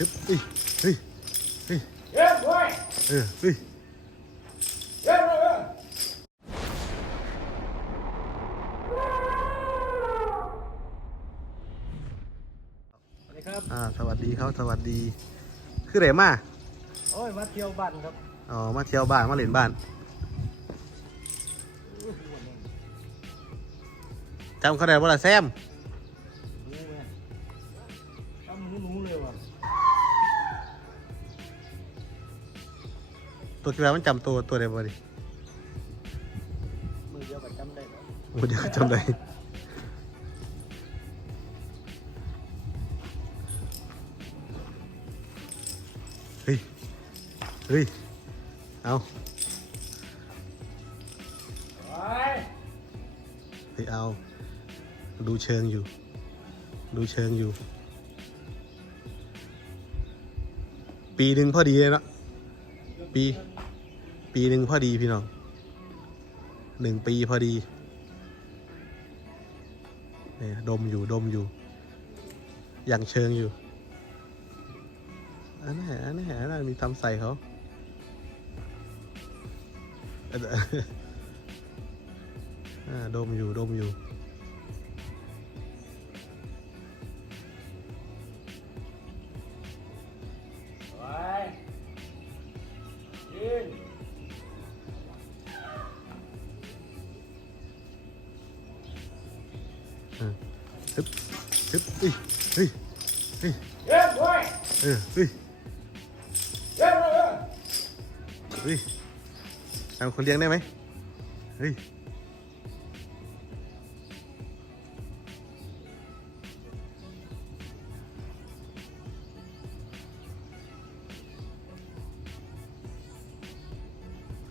ฮึบเฮ้ยเฮ้ยเฮ้ยเย็นเว้ยเออเฮ้ยเย็นเลยครับอ่าสวัสดีครับสวัสดี คือไหนมาโอ้ยมาเที่ยวบ้านครับอ๋อมาเที่ยวบ้านมาเล่นบ้านจำเขาได้บ่ล่ะแซม ตัวที่แล้วมันจำตัวตัวใดบ่ดิมือเดียวก็จำได้แล้วโอ้เดี๋ยวจำได้เฮ้ยเฮ้ยเอาไปเฮ้ยเอา ดูเชิงอยู่ ดูเชิงอยู่ ปีหนึ่งพอดีเลยเนาะปี ปีหนึ่งพอดีพี่น้องหนึ่งปีพอดีเนี่ยดมอยู่ดมอยู่ อย่างเชิงอยู่ อันนั้นอันนั้นอันนั้นมีทำใส่เขาอ่าดมอยู่ดมอยู่ เฮ้ยเฮ้ยเฮ้ยเย็นเว้ยเออเฮ้ยเย็นเลยเฮ้ยเอาคนเลี้ยงได้ไหมเฮ้ย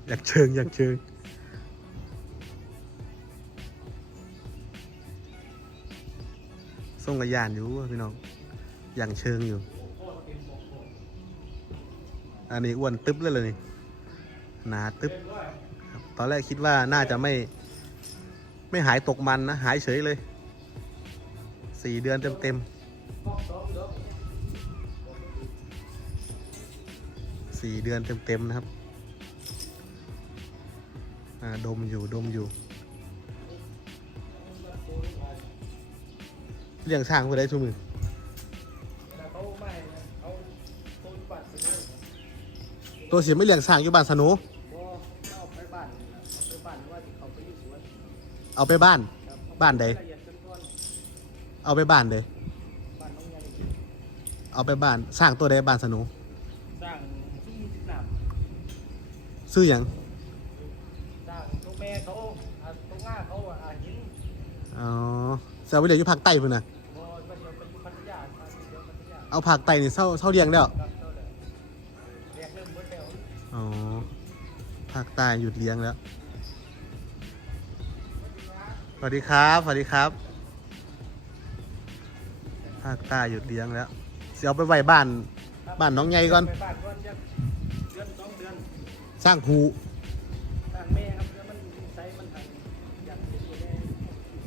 อยากเชิงอยากเชิง ส่งกระยานอยู่พี่น้องอย่างเชิงอยู่ อันนี้อ้วนตึ๊บเลยเลยนี่หนาตึ๊บตอนแรกคิดว่าน่าจะไม่ ไม่หายตกมันนะ หายเฉยเลยสี่เดือนเต็มเต็มสี่เดือนเต็มเต็มนะครับอ่าดมอยู่ดมอยู่ เลี้ยงช้างเพื่อได้ทุกมือแต่เขาไม่นะเขาต้นปัดไปเลยตัวเสียไม่เลี้ยงช้างอยู่บ้านสนุบ่เอาไปบ้านเอาไปบ้านว่าที่เขาไปอยู่สวนเอาไปบ้านครับบ้านใดละเอียดจนก้อนเอาไปบ้านเลยบ้านน้องใหญ่เอาไปบ้านสร้างตัวใดบ้านสนุสร้างที่สิบหนามซื้ออย่างสร้างตัวแม่เขาอ่าตัวง่าเขาอะอ่าหินอ๋อเสียไปเลี้ยงอยู่ภาคใต้พุ่นน่ะ เอาภาคใต้นี่เศร้าเศร้าเลี้ยงแล้วครับเท่าไหร่แรกเริ่มหมดแล้วอ๋อภาคใต้หยุดเลี้ยงแล้ว สวัสดีครับ สวัสดีครับภาคใต้หยุดเลี้ยงแล้วเสียเอาไปไว้บ้าน บ้านน้องใหญ่ก่อนไปบ้านก่อนสร้างภูสร้างแม่ครับแล้วมันใช้มันหันอยากเป็นตัวแม่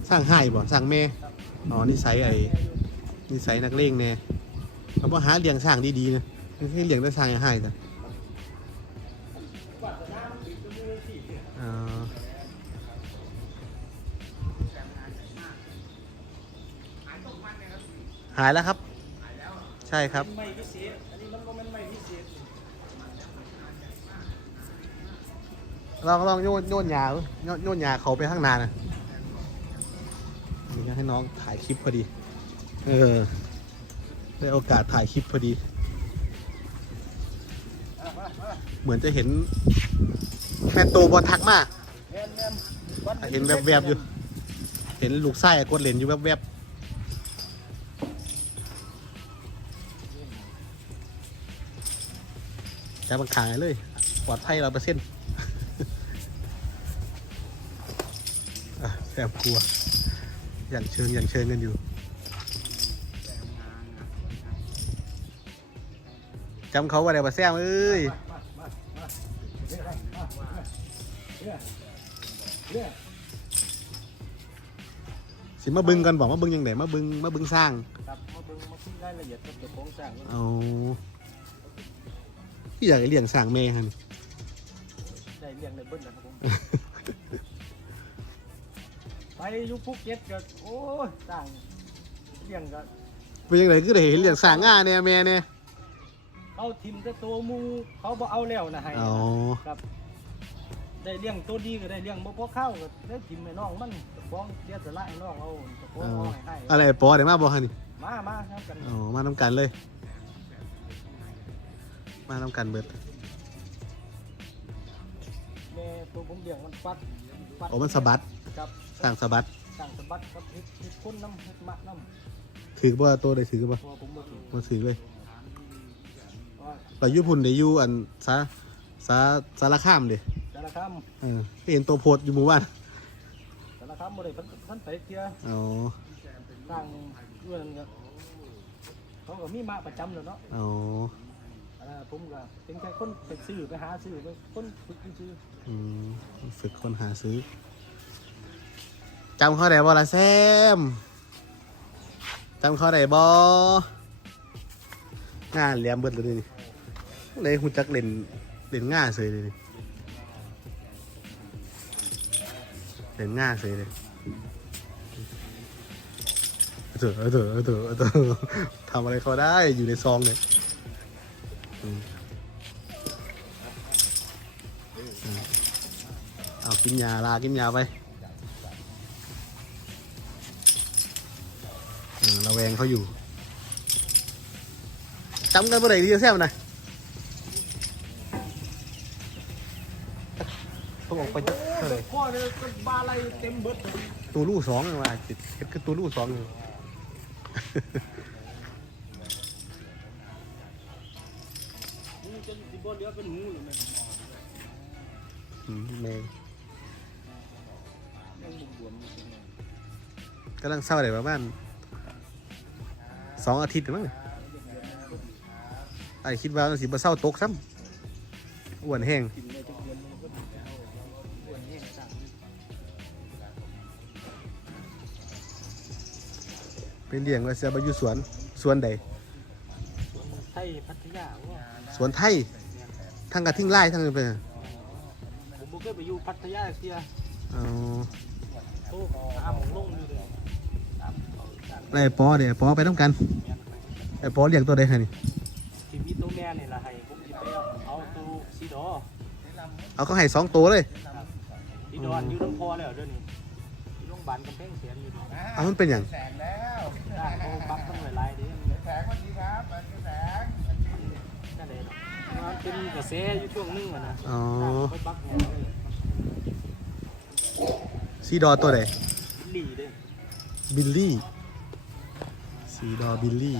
สร้างไห้บ่สร้างแม่อ๋อนิสัยไอ้แม่อยู่นิสัยนักเลงแน่ เขาบอกหาเลี้ยงสร้างดีๆนะไม่ใช่เลี้ยงแต่สร้างให้แต่วาสนามันติดตัวมือที่อ๋อหายแล้วครับ ใช่ครับ ไม่พิเศษ อันนี้มันก็มันไม่พิเศษลองลองโยนโยนยาวยโยนโยนยาเขาไปข้างหน้านะนี่ให้น้องถ่ายคลิปพอดี เออ ได้โอกาสถ่ายคลิปพอดี เหมือนจะเห็นแม่โตบอทักมาแม่นแม่นวัเห็นแวบๆอยู่ เห็นลูกไส้กดเหรียญอยู่แวบๆจะบังขายเลย ปลอดภัยร้อยเปอร์เซ็นต์แซมกลัว อย่างเชิงอย่างเชิงกันอยู่ จำเขาว่าอะไรมาแซมเอ้ยเนี่ยสิมาบึงกันบอกมาบึงยังไงมาบึงมาบึงสร้างครับมาเบิ่บิ่งมาคุยรายละเอียดกับเจ้าของสร้างเอาพี่อยากให้เลี้ยงสร้างแม่ฮันได้เลี้ยงได้เบิ้ลนะครับผมไปอยู่ภูเก็ตก็โอ้ยสร้างเลี้ยงก็เป็นยังไงคือได้เห็นเลี้ยงสร้างง่าเนี่ยแม่เนี่ย เอาทิมแต่ตัวหมูเขาบ่เอาแล้วนะให้อ๋อ ครับ ได้เลี้ยงตัวดีก็ได้เลี้ยงบ่พอเข้าก็ได้ทิมให้น้องมันเจ้าของเสียสละให้น้องเอาเจ้าของเอาให้ให้อะไรปอได้มาบ่ฮันนี่มามาครับกันอ๋อมาน้ำกันเลย มาน้ำกันเบิดแม่ตัวผมเลี้ยงมันฟัดฟัดโอ้มันสะบัดครับสร้างสะบัดสั่งสะบัดครับเฮ็ดเฮ็ดคนน้ำเฮ็ดมะน้ำถือว่าตัวได้ถือป่ะเพราะว่าผมบ่ถูกมาถือเลย เพราะว่าเราอยู่พุ่นได้อยู่อันสาสาสารข้ามเด้แต่ละคเออเห็นตัวโพดอยู่หมู่บ้านำแต่ละคำบ่ได้เพิ่นเพิ่นไปเที่ยวอ๋อสร้างด้วยนั่นก็เขาก็มีมาประจำแล้วเนาะอ๋ออันนั้นผมก็เป็นแค่คนไปซื้อไปหาซื้อไปคนฝึกซื้ออืมฝึกคนหาซื้อจำเขาได้บ่ละแซมจำเขาได้บ่ง่าเหลี่ยมเบิดเลยนี่ เลยหูจักเล่นเล่นง่าเสยเลยเล่นง่าเสยเลยเถอะเถอะเถอะเถอะทำอะไรเขาได้อยู่ในซองเนี่ยเอากินยาลากินยาไปอืมระแวงเขาอยู่จำกันเมื่อไหร่ดีแซ่บนะ เขาบอกไปจะเท่าไหร่พ่อเนี่ยก็บาอะไรเต็มเบิดเลยตัวลูกสองเลยว่าจิตเฮ็ดคือตัวลูกสองเลยงูจนสิบ่เหลือเป็นงูเลยแม่อืมแม่งแม่งบุกบวนกำลังเศร้าเลยประมาณสองอาทิตย์มั้งเนี่ยไอ้คิดว่ามันสิบ่เศร้าตกซ้ำอ้วนแห้ง เป็นเลี้ยงว่าเสียบอยู่สวนสวนใดสวนไทยพัทยาว่าสวนไทยทั้งกระทิ้งไล่ทั้งนั้นเป็นผมบ่เคยไปอยู่พัทยาเสียอ๋อโตตามลงอยู่เลยตามเขาสั่งไอ้ปอเดี๋ยวปอไปน้ำกันไอ้ปอเลี้ยงตัวใดฮะนี่ทีวีตัวแม่นี่ล่ะให้ผมสิไปเอาตัวสีดอเอาเขาให้สองตัวเลย สีดอนอยู่น้ำพอแล้วเดี๋ยวนี้อยู่โรงพยา บาลกำแพงแสนอยู่นี่เอามันเป็นอย่างแสงแล้วได้เขาบักทั้งหลายๆเดิแสงวันดีครับมันคือแสงนั่นเลยมันเป็นกระแสอยู่ช่วงหนึงอะนะอ๋อเขาบักแหน่เลยซีดอตัวใดหลีเด้บิลลี่ซีดอบิลลี่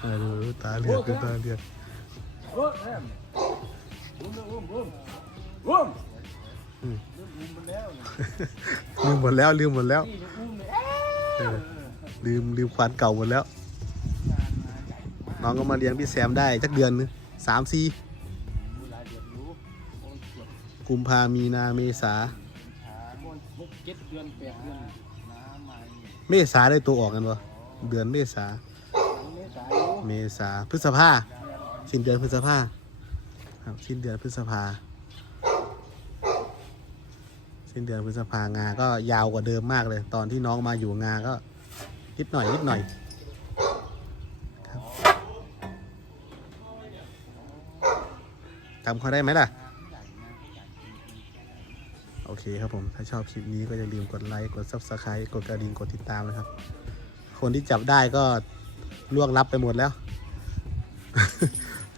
เออดูตาเลือดดูตาเลือดโอ้แอ ลืมหมดแล้วลืมหมดแล้วเออลืมลืมควานเก่าหมดแล้ว น้องก็มาเลี้ยงพี่แซมได้จักเดือนนึงสามสี่กุมภามีนาเมษา เมษาได้ตัวออกกันปะเดือนเมษา เมษายนเมษาพฤษภาสิ้นเดือนพฤษภาครับสิ้นเดือนพฤษภา สิ้นเดือนพฤษภางาก็ยาวกว่าเดิมมากเลย ตอนที่น้องมาอยู่งาก็นิดหน่อยนิดหน่อยจำเขาได้ไหมล่ะ โอเคครับผม ถ้าชอบคลิปนี้ก็อย่าลืมกดไลค์ กด Subscribe กดกระดิ่ง กดติดตามนะครับ คนที่จับได้ก็ล่วงลับไปหมดแล้ว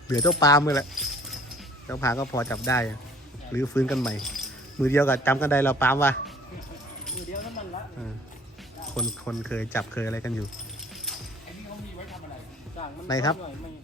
เหลือเจ้าปาล์มเลยแหละ เจ้าพาก็พอจับได้ หรือฟื้นกันใหม่ มือเดียวกับจำกันได้เราปาล์มว่ะมือเดียวน้ำมันละเออคนคนเคยจับเคยอะไรกันอยู่สร้างมันไหนครับหน่อยไม่ไอ้ไอ้